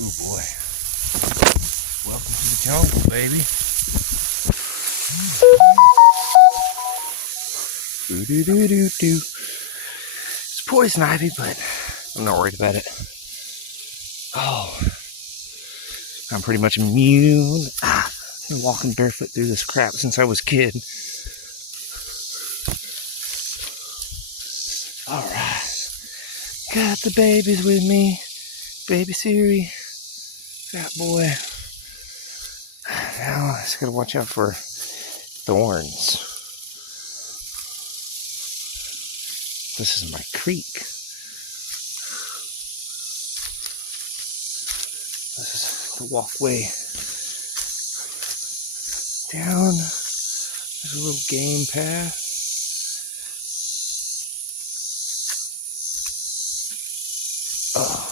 Oh boy. Welcome to the jungle, baby. Do. It's poison ivy, but I'm not worried about it. Oh, I'm pretty much immune. I've been walking barefoot through this crap since I was a kid. Alright. Got the babies with me. Baby Siri. Fat boy. Now, I just gotta watch out for thorns. This is my creek. This is the walkway down. There's a little game path. Oh.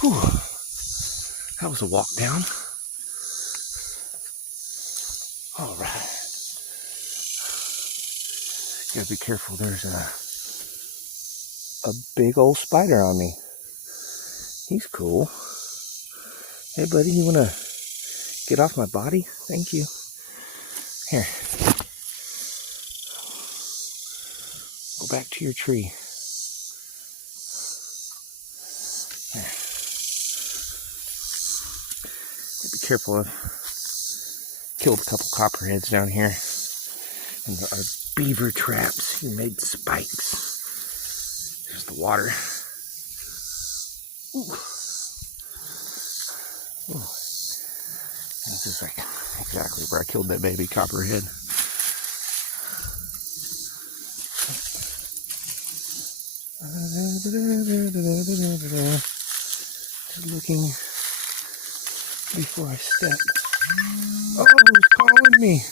Whew. That was a walk down. All right. Gotta be careful. There's a big old spider on me. He's cool. Hey, buddy, you wanna get off my body? Thank you. Here. Go back to your tree. There. Be careful. I've killed a couple copperheads down here. And there are beaver traps. He made spikes. There's the water. Ooh. Ooh. This is like exactly where I killed that baby copperhead. Just looking before I step. Oh, he's calling me.